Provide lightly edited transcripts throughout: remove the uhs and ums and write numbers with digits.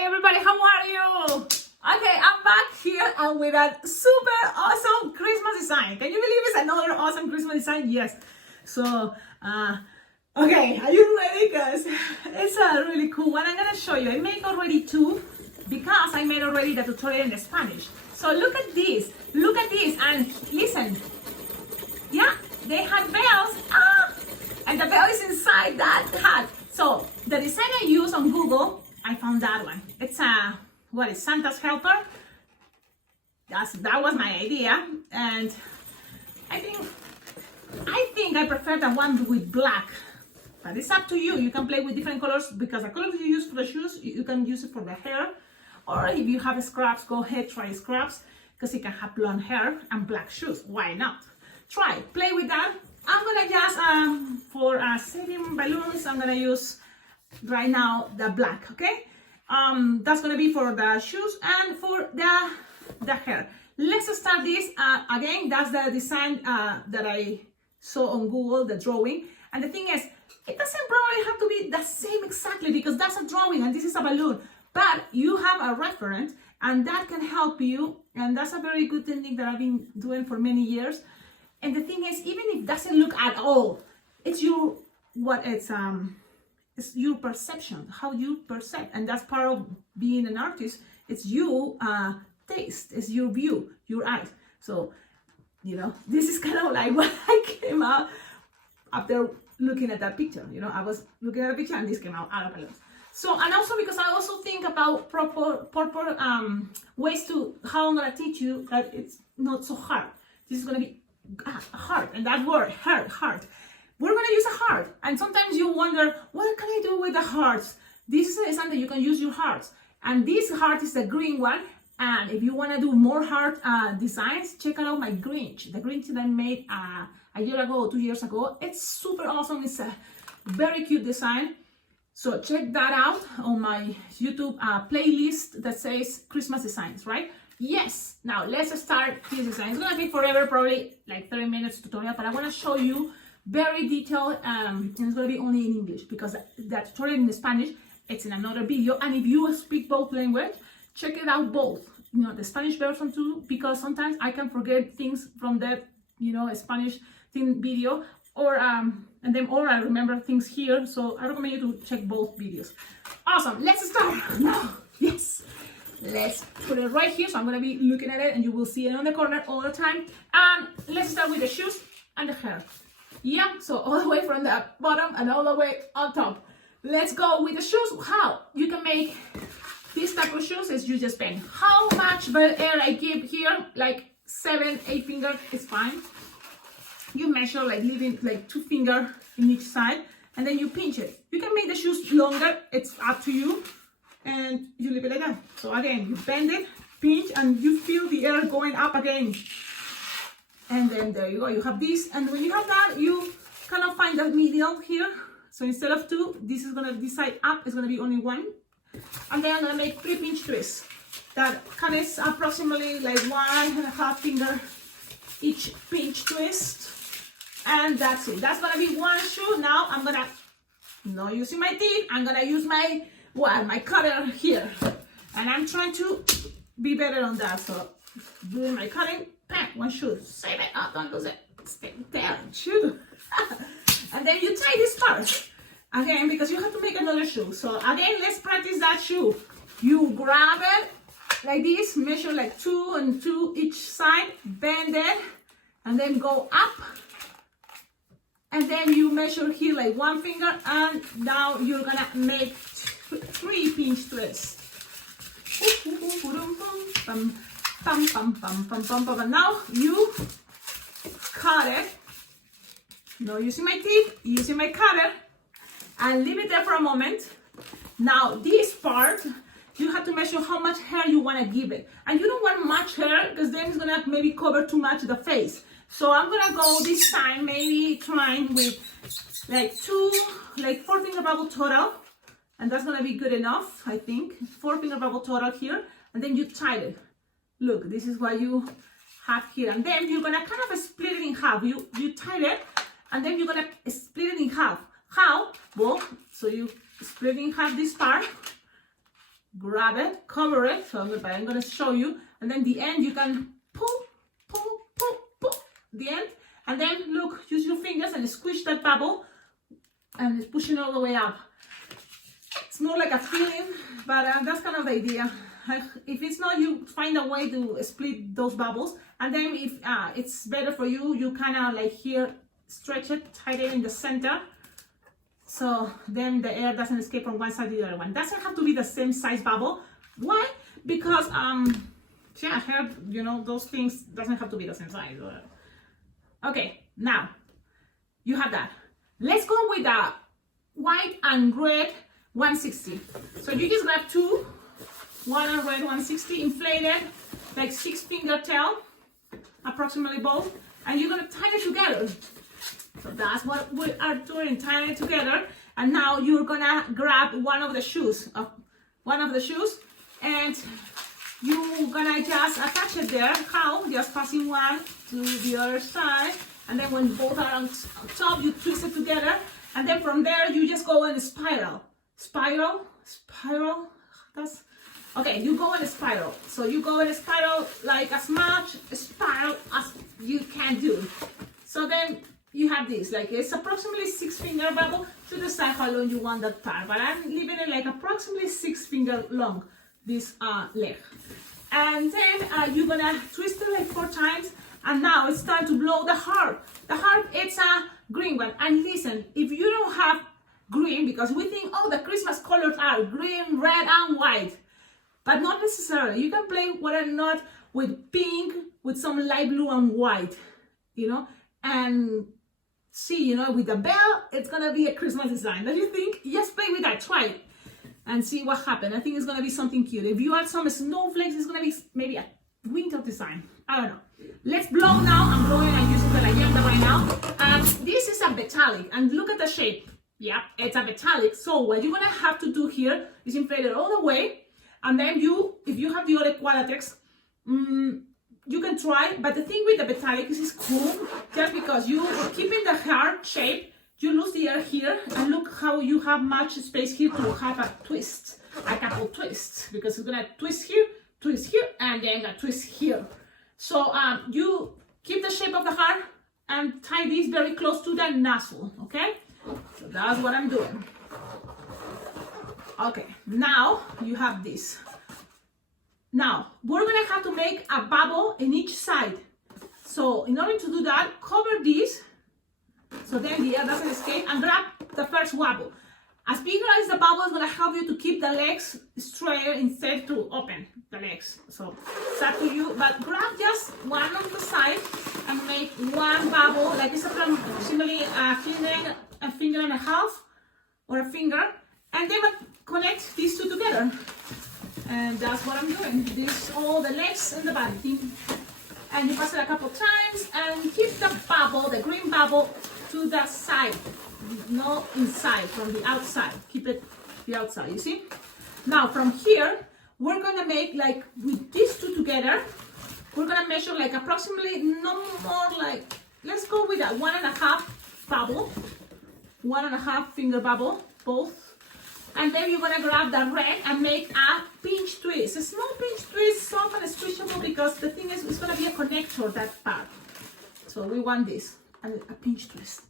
Hi everybody, how are you? Okay, I'm back here and with a super awesome Christmas design. Can you believe it's another awesome Christmas design? Yes. So, okay, are you ready? Because it's a really cool one. I'm gonna show you. I made already two because I made already the tutorial in Spanish. So look at this, and listen. Yeah, they had bells. And the bell is inside that hat. So the design I used on Google, I found that one. It's what is Santa's helper? That was my idea, and I think I prefer the one with black. But it's up to you. You can play with different colors because the colors you use for the shoes, you can use it for the hair. Or if you have scraps, go ahead, try scraps because you can have blonde hair and black shoes. Why not? Try, play with that. I'm gonna just for saving balloons, I'm gonna use right now the black. Okay, that's gonna be for the shoes and for the hair. Let's start this again. That's the design that I saw on Google, the drawing. And the thing is, it doesn't probably have to be the same exactly because that's a drawing and this is a balloon. But you have a reference, and that can help you. And that's a very good technique that I've been doing for many years. And the thing is, even if it doesn't look at all, it's your it's your perception, how you perceive, and that's part of being an artist. It's you taste, it's your view, your eyes. So, you know, this is kind of like what I came out after looking at that picture. You know, I was looking at a picture and this came out of balloons. So, and also because I also think about proper ways to how I'm gonna teach you that it's not so hard. This is gonna be heart, and that word heart, we're going to use a heart, and sometimes you wonder what can I do with the hearts. This is something you can use your hearts, and this heart is the green one. And if you want to do more heart designs, check out my Grinch, the Grinch that I made a year ago, 2 years ago. It's super awesome. It's a very cute design, so check that out on my YouTube playlist that says Christmas designs, right? Yes, now let's start this design. It's gonna take forever, probably like 30 minutes tutorial, but I wanna show you very detailed, and it's gonna be only in English because the tutorial in Spanish, it's in another video. And if you speak both language, check it out both, you know, the Spanish version too, because sometimes I can forget things from that, you know, Spanish thing video, or or I remember things here. So I recommend you to check both videos. Awesome, let's start now. Yes. Let's put it right here, so I'm going to be looking at it and you will see it on the corner all the time. And let's start with the shoes and the hair. Yeah, so all the way from the bottom and all the way on top. Let's go with the shoes. How you can make this type of shoes is you just bend. How much air I give here, like 7, 8 fingers is fine. You measure like leaving like 2 fingers in each side, and then you pinch it. You can make the shoes longer, it's up to you. And you leave it like that. So again, you bend it, pinch, and you feel the air going up again. And then there you go, you have this. And when you have that, you kind of find the middle here. So instead of 2, this is gonna, this side up is gonna be only 1. And then I'm gonna make 3 pinch twists. That kind of is approximately like 1.5 finger each pinch twist. And that's it. That's gonna be one shoe. Now I'm gonna, not using my teeth, I'm gonna use my cutter here, and I'm trying to be better on that. So doing my cutting, bam, one shoe, save it, don't lose it, stay there, shoe. And then you tie this part again because you have to make another shoe. So again, let's practice that shoe. You grab it like this, measure like 2 and 2 each side, bend it, and then go up. And then you measure here like 1 finger, and now you're gonna make 3 pinch twists. Now you cut it. No using my teeth, using my cutter, and leave it there for a moment. Now this part, you have to measure how much hair you want to give it. And you don't want much hair because then it's gonna maybe cover too much the face. So I'm gonna go this time, maybe trying with like 4 finger bubble total. And that's gonna be good enough, I think. 4 finger bubble total here, and then you tie it. Look, this is what you have here, and then you're gonna kind of split it in half. You tie it, and then you're gonna split it in half. How? Well, so you split in half this part, grab it, cover it, so I'm going to show you, and then the end you can pull, the end, and then look, use your fingers and squish that bubble, and it's pushing all the way up. It's more like a feeling, but that's kind of the idea. If it's not, you find a way to split those bubbles, and then if it's better for you, you kind of like here, stretch it, tighten it in the center, so then the air doesn't escape from one side to the other one. Doesn't have to be the same size bubble. Why? Because yeah, I heard, you know, those things doesn't have to be the same size. Okay, now you have that. Let's go with the white and red 160. So you just grab two, one and red 160, inflated, like 6-finger tail, approximately both, and you're gonna tie it together. So that's what we are doing, tying it together. And now you're gonna grab one of the shoes, and you're gonna just attach it there. How? Just passing one to the other side, and then when both are on top, you twist it together, and then from there you just go in a spiral. That's okay. You go in a spiral. So you go in a spiral, like as much a spiral as you can do. So then you have this, like it's approximately 6-finger bubble. To decide how long you want that part, but I'm leaving it like approximately 6-finger long, this leg. And then you're gonna twist it like 4 times, and now it's time to blow the harp. The harp, it's a green one. And listen, if you don't have green, because we think, oh, the Christmas colors are green, red, and white, but not necessarily. You can play whether or not with pink, with some light blue and white, you know, and see, you know, with the bell, it's gonna be a Christmas design. Don't you think? Just play with that, try it, and see what happens. I think it's gonna be something cute. If you add some snowflakes, it's gonna be maybe a winter design. I don't know. Let's blow now. I'm blowing and using the leyenda right now. This is a metallic, and look at the shape. Yeah, it's a metallic. So what you're gonna have to do here is inflate it all the way, and then if you have the other Qualatex, you can try. But the thing with the metallic is cool, just because you are keeping the heart shape, you lose the air here, and look how you have much space here to have a twist, a couple twists, because it's gonna twist here, and then a twist here. So you keep the shape of the heart and tie this very close to the nozzle, okay? So that's what I'm doing. Okay, now you have this. Now, we're gonna have to make a bubble in each side. So in order to do that, cover this, so then the air doesn't escape, and grab the first bubble. As bigger as the bubble is gonna help you to keep the legs straight instead to open the legs. So it's up to you, but grab just one on the side and make one bubble, like it's approximately a finger and a half, or a finger, and then connect these two together. And that's what I'm doing. This all the legs and the body. And you pass it a couple times and keep the bubble, the green bubble, to the side, not inside, from the outside. Keep it the outside, you see? Now from here, we're gonna make, like with these two together, we're gonna measure like approximately no more, like, let's go with a 1.5 bubble, 1.5 finger bubble, both. And then you're gonna grab the red and make a pinch twist. A small pinch twist, soft and squishable, because the thing is, it's gonna be a connector, that part. So we want this, and a pinch twist.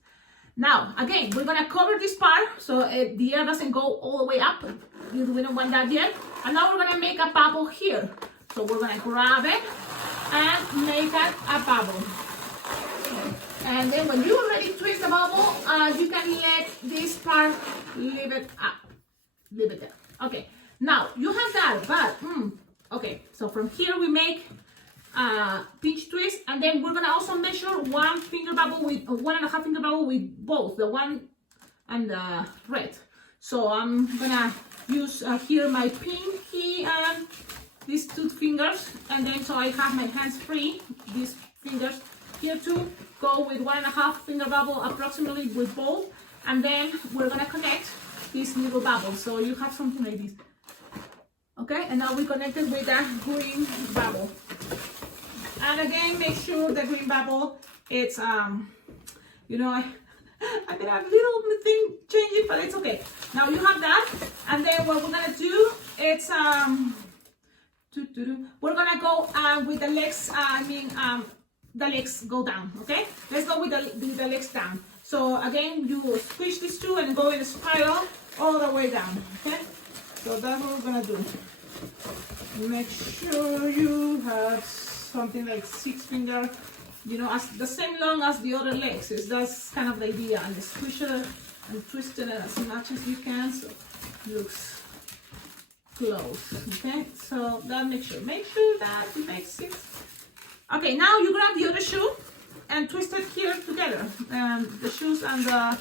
Now, again, we're gonna cover this part so the air doesn't go all the way up. We don't want that yet. And now we're gonna make a bubble here. So we're gonna grab it and make a bubble. And then when you already twist the bubble, you can let this part leave it up. Leave it there. Okay, now you have that, but okay, so from here we make pinch twist, and then we're gonna also measure 1 finger bubble with 1.5 finger bubble with both the one and the red. So I'm gonna use here my pinky and these 2 fingers, and then so I have my hands free, these fingers here too, go with 1.5 finger bubble approximately with both, and then we're gonna connect this little bubble, so you have something like this. Okay, and now we connect it with a green bubble. And again, make sure the green bubble, it's you know, I did a little thing changing, but it's okay. Now you have that, and then what we're gonna do, it's We're gonna go with the legs, the legs go down, okay? Let's go with the legs down. So again, you squish these two and go in a spiral all the way down, okay? So that's what we're gonna do. Make sure you have something like 6 finger, you know, as the same long as the other legs. That's kind of the idea. And squish it and twist it as much as you can, so it looks close. Okay, so that make sure that it makes sense. Okay, now you grab the other shoe and twist it here together, and the shoes and the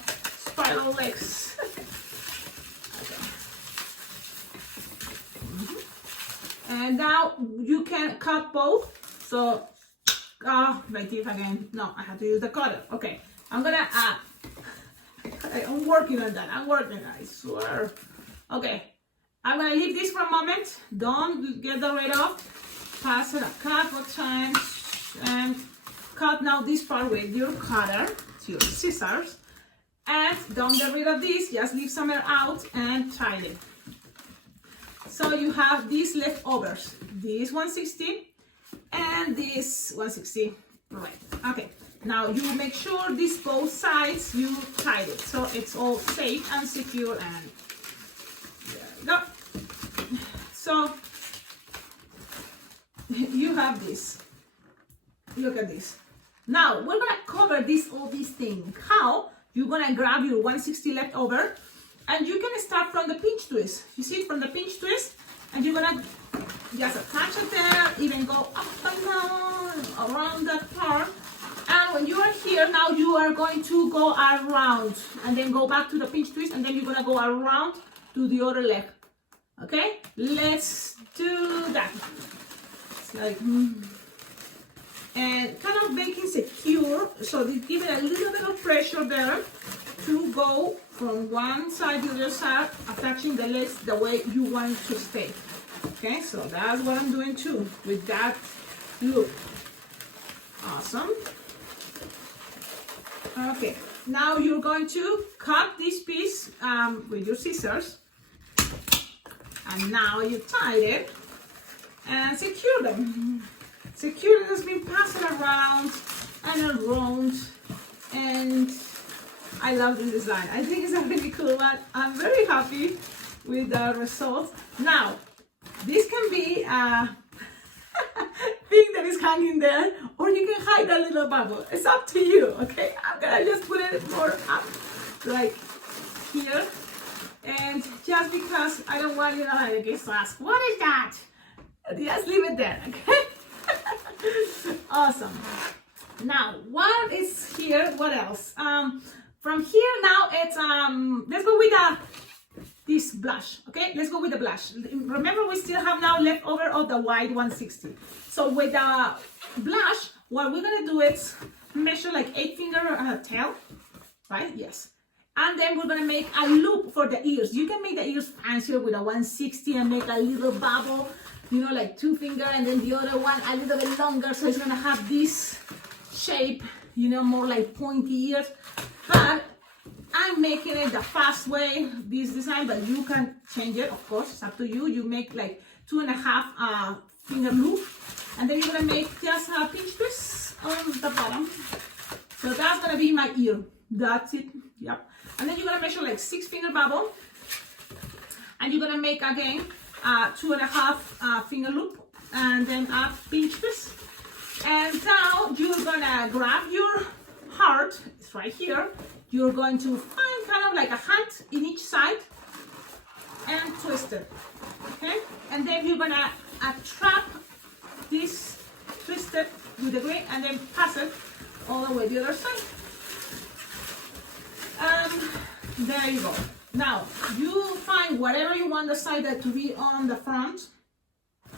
spiral legs. And now you can cut both. So, my teeth again. No, I have to use the cutter. Okay, I'm gonna I'm working on that. I swear. Okay, I'm gonna leave this for a moment. Don't get the red off. Pass it a couple times and cut now this part with your cutter, your scissors. And don't get rid of this. Just leave some air out and tie it. So you have these leftovers, this 160 and this 160, right? Okay, now you make sure these both sides you tie it so it's all safe and secure, and there we go. So you have this. Look at this. Now we're gonna cover all these things. How? You're gonna grab your 160 leftover. And you can start from the pinch twist. You see, from the pinch twist, and you're gonna just attach it there, even go up and down around that part. And when you are here, now you are going to go around and then go back to the pinch twist, and then you're gonna go around to the other leg. Okay, let's do that. It's like, and kind of making secure, so they give it a little bit of pressure there to go from one side to the other side, attaching the legs the way you want it to stay. Okay, so that's what I'm doing too with that loop. Awesome. Okay, now you're going to cut this piece with your scissors, and now you tie it and secure them. Secure it has been passed around and around, and I love this design. I think it's a really cool one. I'm very happy with the results. Now, this can be a thing that is hanging there, or you can hide a little bubble. It's up to you, okay? I'm gonna just put it more up, like here. And just because I don't want you to like ask, what is that? Just leave it there, okay? Awesome. Now, what is here? What else? From here now, it's let's go with this blush. Okay, let's go with the blush. Remember, we still have now leftover of the white 160. So with the blush, what we're gonna do is measure like 8 finger tail, right? Yes. And then we're gonna make a loop for the ears. You can make the ears fancier with a 160 and make a little bubble, you know, like 2 finger, and then the other one a little bit longer, so it's gonna have this shape, you know, more like pointy ears. But I'm making it the fast way, this design, but you can change it, of course, it's up to you. You make like 2.5 finger loop, and then you're gonna make just a pinch twist on the bottom. So that's gonna be my ear. That's it. Yep. And then you're gonna measure like 6 finger bubble, and you're gonna make again 2.5 finger loop, and then a pinch twist. And now you're gonna grab your heart, it's right here. You're going to find kind of like a hand in each side and twist it, okay? And then you're gonna trap this twisted with the green, and then pass it all the way the other side. There you go. Now, you find whatever you want the side that to be on the front.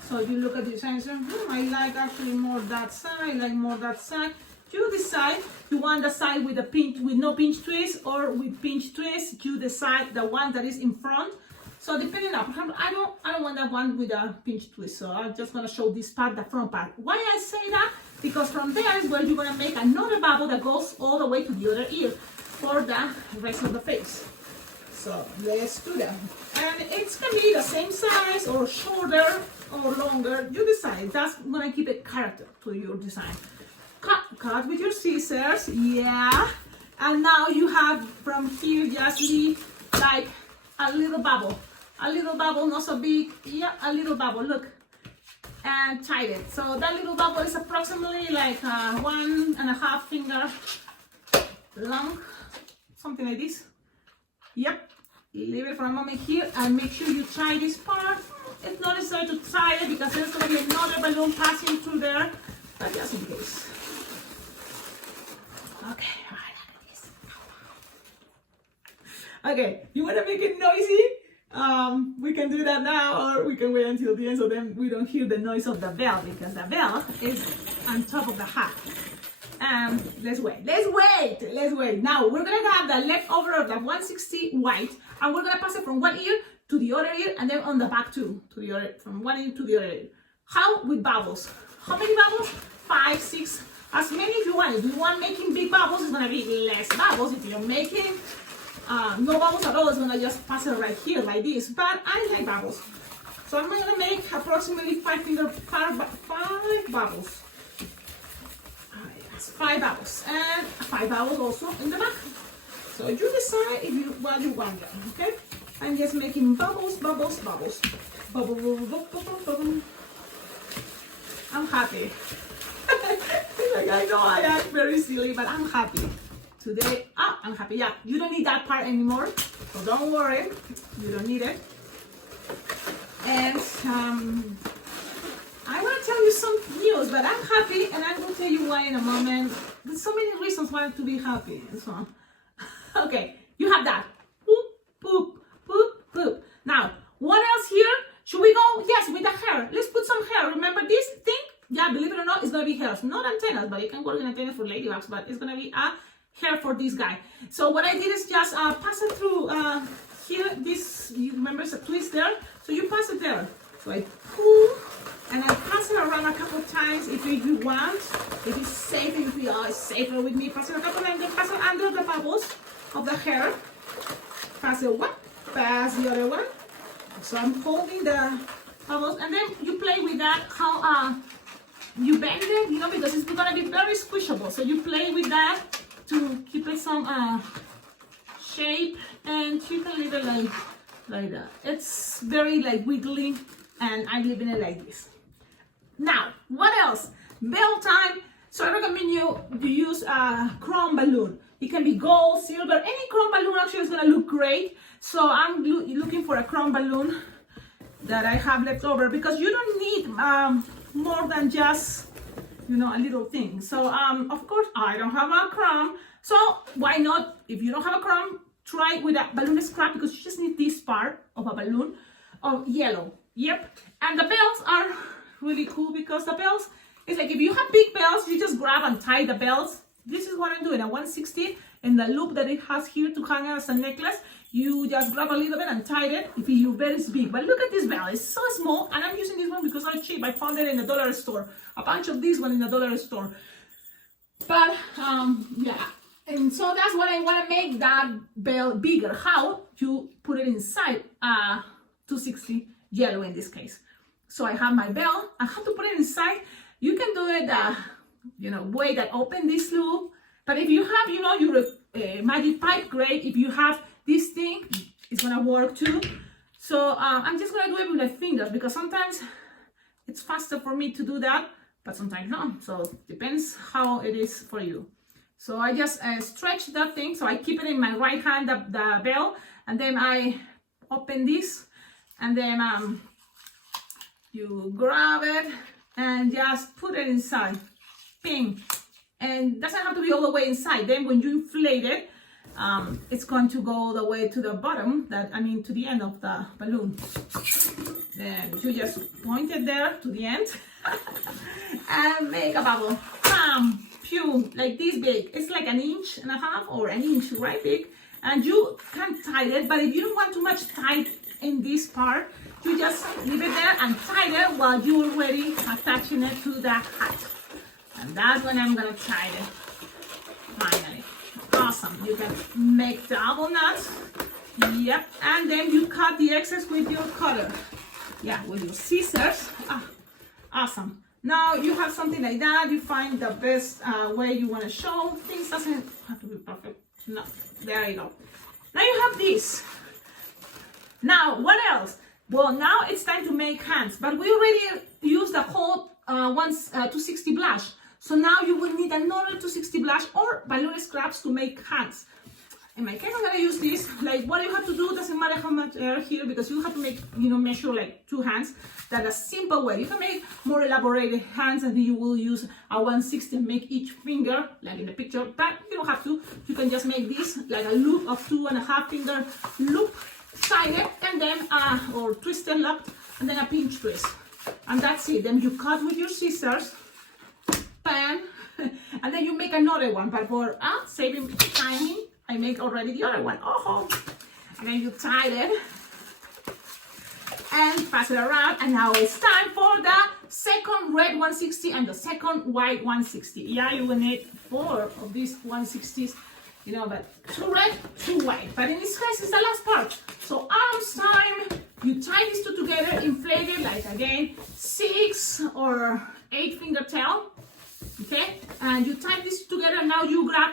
So you look at the design and say, I like actually more that side, I like more that side. You decide you want the side with a pinch, with no pinch twist, or with pinch twist. You decide the one that is in front. So depending on, I don't want that one with a pinch twist. So I'm just gonna show this part, the front part. Why I say that? Because from there is where you're gonna make another bubble that goes all the way to the other ear for the rest of the face. So let's do that. And it's gonna be the same size or shorter or longer, you decide. That's gonna give a character to your design. Cut with your scissors, yeah. And now you have from here, just leave like a little bubble, not so big, yeah, a little bubble, look, and tie it. So that little bubble is approximately like 1.5 finger long, something like this. Yep, leave it for a moment here and make sure you tie this part. It's not necessary to tie it because there's going to be another balloon passing through there, but just in case. Okay, okay, you want to make it noisy? We can do that now, or we can wait until the end so then we don't hear the noise of the bell, because the bell is on top of the hat. Let's wait. Now we're gonna have the leftover of the 160 white, and we're gonna pass it from one ear to the other ear, and then on the back too, to the other, from one ear to the other ear. How? With bubbles. How many bubbles? 5, 6, as many if you want. If you want making big bubbles, it's gonna be less bubbles. If you're making no bubbles at all, it's gonna just pass it right here like this. But I like bubbles, so I'm gonna make approximately 5 bubbles. 5 bubbles, and 5 bubbles also in the back. So you decide if you what you want them, okay? I'm just making bubbles. Bubble. I'm happy. Like, I know I act very silly, but I'm happy. Today, I'm happy. Yeah, you don't need that part anymore, so don't worry. You don't need it. And I want to tell you some news, but I'm happy, and I will tell you why in a moment. There's so many reasons why to be happy and so on. Okay, you have that. Boop, boop, boop, boop. Now, what else here? Should we go? Yes, with the hair. Let's put some hair. Remember this thing? Yeah, believe it or not, it's going to be hairs. Not antennas, but you can work in antennas for ladybugs, but it's going to be a hair for this guy. So what I did is just pass it through here. This, you remember, it's a twist there. So you pass it there. So I pull. And I pass it around a couple of times if you want. If it's safe, if you are safer with me, pass it a couple of times, then pass it under the bubbles of the hair. Pass it one, pass the other one. So I'm holding the bubbles, and then you play with that, how you bend it, you know, because it's gonna be very squishable. So you play with that to keep it some shape, and you can leave it like that. It's very like wiggly, and I'm leaving it like this. Now, what else? Bell time. So I recommend you use a chrome balloon. It can be gold, silver, any chrome balloon actually is gonna look great. So I'm looking for a chrome balloon that I have left over, because you don't need more than just, you know, a little thing. So of course I don't have a chrome. So why not? If you don't have a chrome, try with a balloon scrap, because you just need this part of a balloon of yellow. Yep. And the bells are really cool, because the bells, it's like if you have big bells, you just grab and tie the bells. This is what I'm doing, a 160, and the loop that it has here to hang as a necklace, you just grab a little bit and tie it if your bell is big. But look at this bell, it's so small, and I'm using this one because it's cheap. I found it in the dollar store, a bunch of this one in the dollar store. But yeah, and so that's what I want to make that bell bigger. How? You put it inside 260 yellow in this case. So I have my bell, I have to put it inside. You can do it you know, way that open this loop. But if you have, you know, your magic pipe, great. If you have this thing, it's gonna work too. So I'm just gonna do it with my fingers, because sometimes it's faster for me to do that, but sometimes not. So depends how it is for you. So I just stretch that thing. So I keep it in my right hand, the bell, and then I open this, and then you grab it and just put it inside. Ping. And doesn't have to be all the way inside. Then when you inflate it, it's going to go all the way to the bottom, to the end of the balloon. Then you just point it there to the end and make a bubble. Bam, pew, like this big. It's like 1.5 inches or an inch, right big. And you can tie it, but if you don't want too much tight in this part, you just leave it there and tie it while you're already attaching it to the hat. And that's when I'm gonna tie it. Finally. Awesome. You can make double knots. Yep. And then you cut the excess with your cutter. yeah, with your scissors. Awesome. Now you have something like that. You find the best way you want to show things. Doesn't have to be perfect. No, there you go. Now you have this. Now what else? Well, now it's time to make hands, but we already used the whole 260 blush. So now you will need another 260 blush or balloon scraps to make hands. In my case, I'm gonna use this. Like, what you have to do doesn't matter how much air here, because you have to make, measure like 2 hands. That's a simple way. You can make more elaborated hands, and you will use a 160 and make each finger, like in the picture. But you don't have to. You can just make this like a loop of 2.5 finger loop, sided, and then or twisted, locked, and then a pinch twist, and that's it. Then you cut with your scissors, bam, and then you make another one. But for saving timing, I make already the other one. Oh, and then you tie it and pass it around. And now it's time for the second red 160 and the second white 160. Yeah, you will need 4 of these 160s, but 2 red, 2 white. But in this case, it's the last part. So arms time, you tie these 2 together, inflate it like again 6 or 8 finger tail. Okay, and you tie these together. Now you grab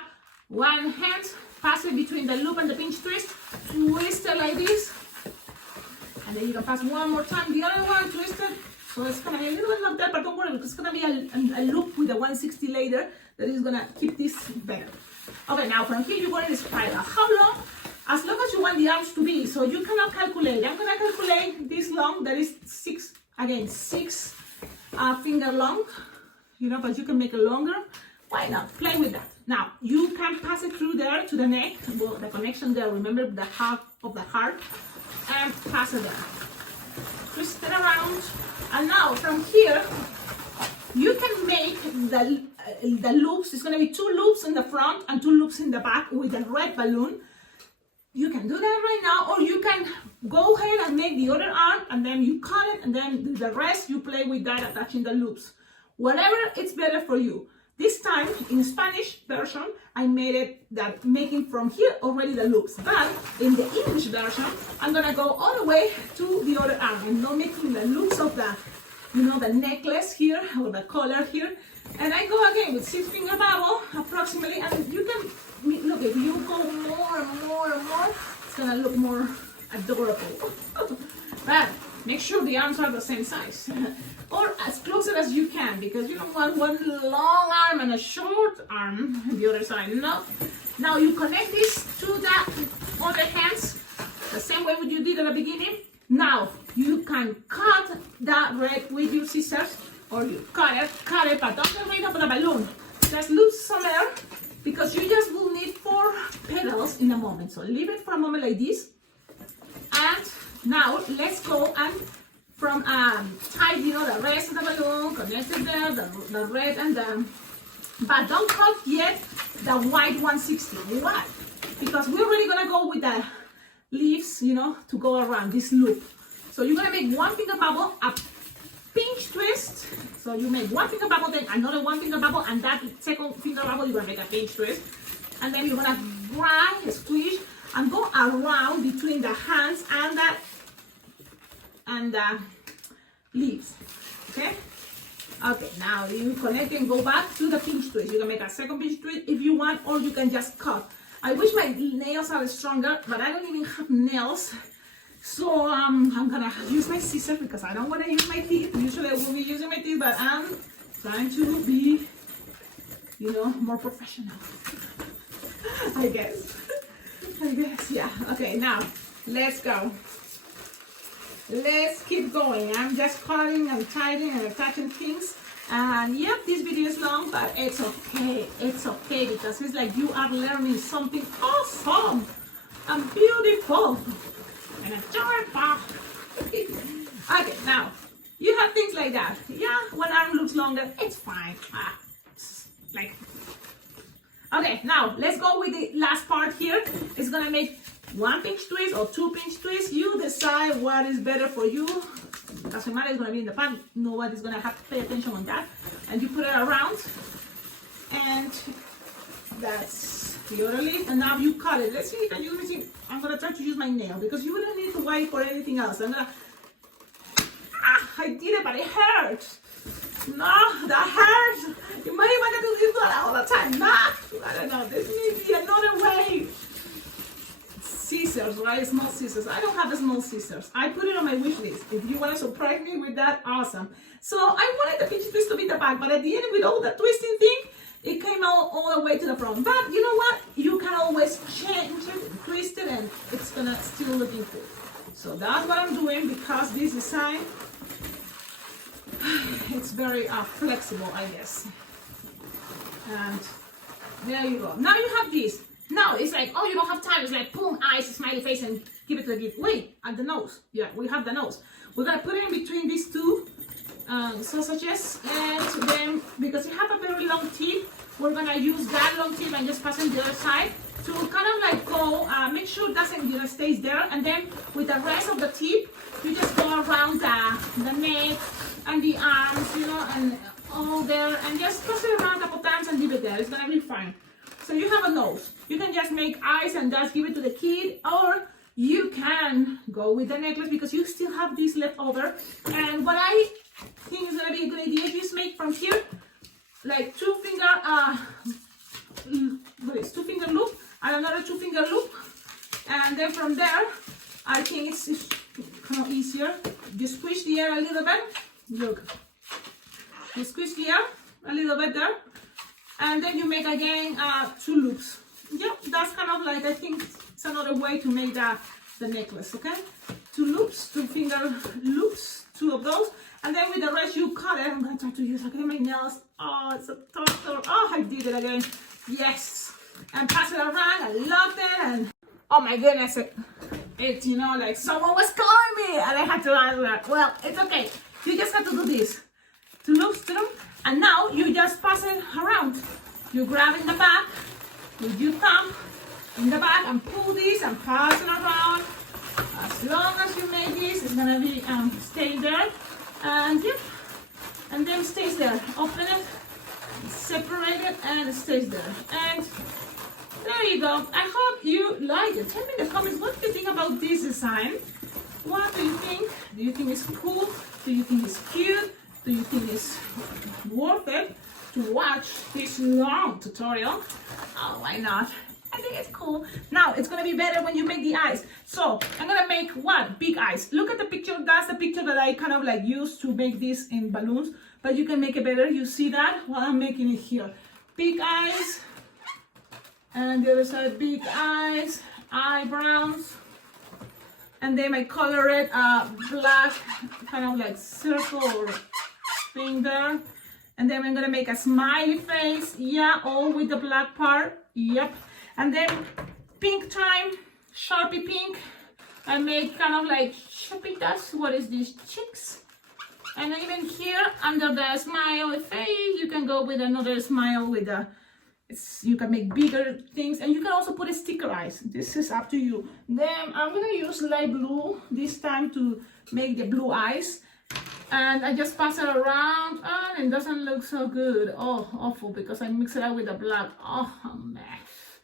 one hand, pass it between the loop and the pinch twist, twist it like this, and then you can pass one more time the other one, twist it. So it's gonna be a little bit like that, but don't worry, because it's gonna be a loop with a 160 later that is gonna keep this better. Okay, now from here you go in the spiral. How long? As long as you want the arms to be. So you cannot calculate. I'm gonna calculate this long. That is 6 finger long. But you can make it longer. Why not? Play with that. Now, you can pass it through there to the neck, well, the connection there, remember the half of the heart, and pass it there. Twist it around, and now from here, you can make the loops. It's gonna be 2 loops in the front and 2 loops in the back with a red balloon. You can do that right now, or you can go ahead and make the other arm, and then you cut it, and then the rest you play with that, attaching the loops. Whatever it's better for you. This time, in Spanish version, I made it that making from here already the loops. But in the English version, I'm gonna go all the way to the other arm. I'm not making the loops of the, the necklace here or the collar here. And I go again with 6 finger bubble approximately. And you can look, if you go more and more and more, it's gonna look more adorable. But make sure the arms are the same size. Or as close as you can, because you don't want one long arm and a short arm on the other side. No. Now you connect this to the other hands the same way you did at the beginning. Now you can cut the red with your scissors, or you cut it, but don't get rid of the balloon. Just lose some air, because you just will need 4 petals in a moment. So leave it for a moment like this. And now let's go and tie the rest of the balloon, connect it there, the red and the, but don't cut yet the white 160. Why? Because we're really gonna go with the leaves, to go around this loop. So you're gonna make 1 finger bubble, a pinch twist. So you make 1 finger bubble, then another 1 finger bubble, and that second finger bubble you're gonna make a pinch twist. And then you're gonna grind, squish, and go around between the hands and the leaves. Okay, now you connect and go back to the pinch twist. You can make a second pinch twist if you want, or you can just cut. I wish my nails are stronger, but I don't even have nails, so I'm gonna use my scissors because I don't want to use my teeth. Usually I will be using my teeth, but I'm trying to be more professional. I guess, yeah. Okay, now let's go. Let's keep going. I'm just cutting and tying and attaching things. And yep, this video is long, but it's okay. It's okay, because it's like you are learning something awesome and beautiful and adorable. Okay, now you have things like that. Yeah, one arm looks longer. It's fine. Okay, now let's go with the last part here. It's gonna make 1 pinch twist or 2 pinch twists. You decide what is better for you. Doesn't matter, it's gonna be in the pan. Nobody's gonna have to pay attention on that. And you put it around, and that's the other leaf. And now you cut it. Let's see if I'm gonna try to use my nail, because you don't need to wipe or anything else. I'm gonna I did it, but it hurts. No, that hurts. You might want to do that all the time. Nah, I don't know. There may be another way. Scissors, right? Small scissors. I don't have the small scissors. I put it on my wish list. If you want to surprise me with that, awesome. So I wanted the pinch twist to be the back, but at the end, with all the twisting thing, it came out all the way to the front. But you know what? You can always change it, twist it, and it's gonna still look good. So that's what I'm doing, because this design, it's very flexible, I guess. And there you go. Now you have this. Now it's like, oh, you don't have time. It's like, boom, eyes, smiley face, and give it to the gift. Wait, at the nose. Yeah, we have the nose. We're gonna put it in between these two sausages, and then, because you have a very long tip, we're gonna use that long tip and just pass on the other side to kind of like go, make sure it doesn't, stays there, and then with the rest of the tip, you just go around the neck and the arms, and all there, and just toss it around a couple times and leave it there. It's gonna be fine. So you have a nose. You can just make eyes and just give it to the kid, or you can go with the necklace because you still have this left over. And what I think is gonna be a good idea, just make from here like two finger loop and another 2 finger loop, and then from there, I think it's kind of easier. You squish the air a little bit. Look, you squish the air a little bit there, and then you make again 2 loops. Yeah, that's kind of like, I think it's another way to make the necklace. Okay, 2 loops, 2 finger loops, 2 of those, and then with the rest you cut it. I'm gonna try to use again my nails. Oh, it's a torture. Oh, I did it again. Yes, and pass it around. I loved it, and oh my goodness, it's like someone was calling me, and I had to answer. Well, it's okay. You just have to do this. 2 loops, 2 loops. And now you just pass it around. You grab in the back with your thumb in the back and pull this and pass it around. As long as you make this, it's gonna be stay there, and yeah, and then stays there. Open it, separate it, and it stays there. And there you go. I hope you like it. Tell me in the comments, what do you think about this design? What do you think? Do you think it's cool? Do you think it's cute? Do you think it's worth it to watch this long tutorial? Oh, why not? I think it's cool. Now, it's going to be better when you make the eyes. So, I'm going to make what? Big eyes. Look at the picture. That's the picture that I kind of like used to make this in balloons. But you can make it better. You see that? While I'm making it here. Big eyes. And the other side, big eyes. Eyebrows. And then I color it black, kind of like circle or thing there. And then I'm gonna make a smiley face. Yeah, all with the black part. Yep. And then pink time, Sharpie pink. I make kind of like chapitas. What is this? Cheeks. And even here under the smiley face, you can go with another smile with a. You can make bigger things, and you can also put a sticker eyes. This is up to you. Then I'm gonna use light blue this time to make the blue eyes, and I just pass it around, and it doesn't look so good. Oh, awful, because I mix it up with the black. Oh, a mess.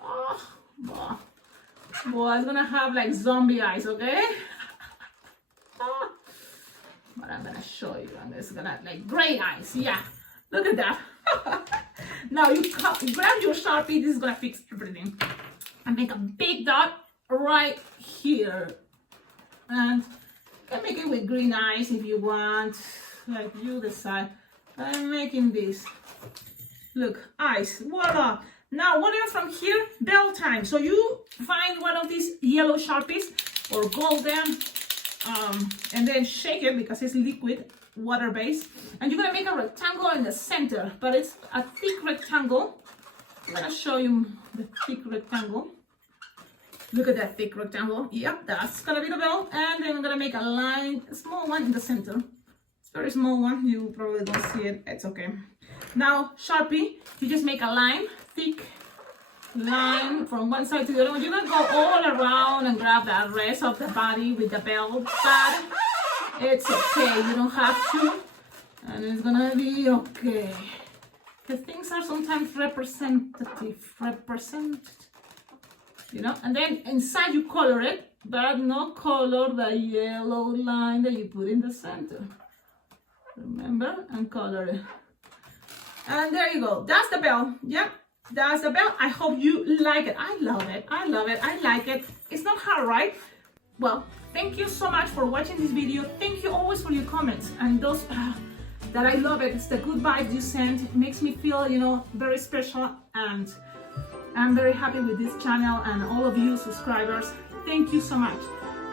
Oh, boy, it's gonna have like zombie eyes, okay? But I'm gonna show you. I'm just gonna like gray eyes. Yeah, look at that. Now you grab your Sharpie. This is gonna fix everything. And make a big dot right here, and you can make it with green eyes if you want, like you decide. I'm making this. Look, eyes. Voila! Now whatever from here, bell time. So you find one of these yellow Sharpies or golden, and then shake it because it's liquid. Water base, and you're gonna make a rectangle in the center, but it's a thick rectangle. I'm gonna show you the thick rectangle. Look at that thick rectangle. Yep, that's gonna be the bell. And then I'm gonna make a line, a small one in the center. It's a very small one. You probably don't see it. It's okay. Now Sharpie, you just make a line, thick line from one side to the other one. You're gonna go all around and grab the rest of the body with the bell, but it's okay, you don't have to, and it's gonna be okay. Because things are sometimes representative, and then inside you color it but no color the yellow line that you put in the center. Remember, and color it. And there you go. That's the bell. Yeah, that's the bell. I hope you like it. I love it. I love it. I like it. It's not hard, right? Well, thank you so much for watching this video. Thank you always for your comments and those that I love it. It's the good vibes you send. It makes me feel, you know, very special, and I'm very happy with this channel and all of you subscribers. Thank you so much.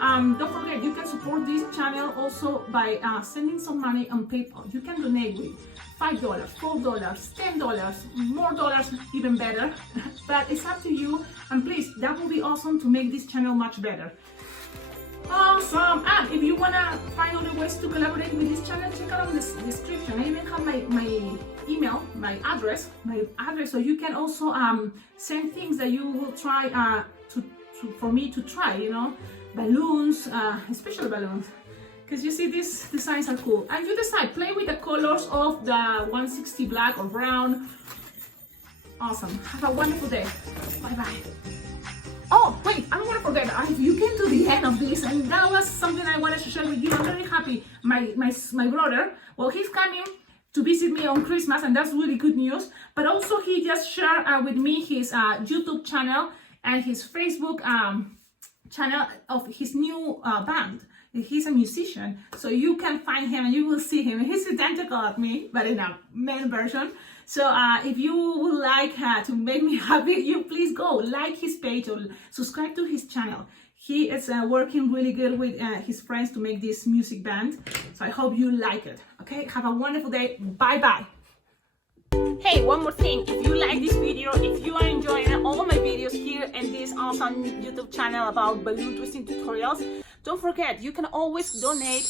Don't forget, you can support this channel also by sending some money on PayPal. You can donate with $5, $4, $10, more dollars, even better. But it's up to you. And please, that will be awesome to make this channel much better. Awesome. And if you wanna find other ways to collaborate with this channel, check out the description. I even have my email, my address, so you can also send things that you will try for me to try, you know, balloons, especially balloons, because you see these designs are cool. And you decide, play with the colors of the 160 black or brown. Awesome. Have a wonderful day. Bye bye. Oh wait, I don't want to forget, you came to the end of this, and that was something I wanted to share with you. I'm very happy. My brother, well, he's coming to visit me on Christmas, and that's really good news. But also he just shared with me his YouTube channel and his Facebook channel of his new band. He's a musician, so you can find him and you will see him. He's identical at me, but in a male version. So if you would like to make me happy, you please go like his page or subscribe to his channel. He is working really good with his friends to make this music band. So I hope you like it. Okay, have a wonderful day. Bye bye. Hey, one more thing. If you like this video, if you are enjoying all of my videos here in this awesome YouTube channel about balloon twisting tutorials, don't forget, you can always donate,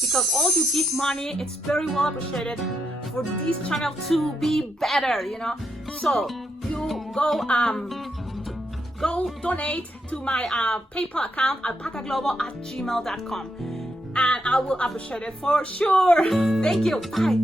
because all you give money, it's very well appreciated for this channel to be better, you know. So you go donate to my PayPal account, alpacaglobo@gmail.com, and I will appreciate it for sure. Thank you. Bye.